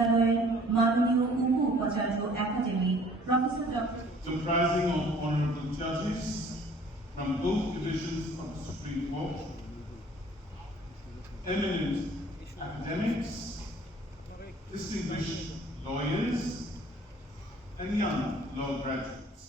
বিশ্ববিদ্যালয়ের মাননীয় উপ উপাচার্য academy professor doctor comprising of honorable judges from both divisions of the Supreme Court, eminent academics, distinguished lawyers, and young law graduates.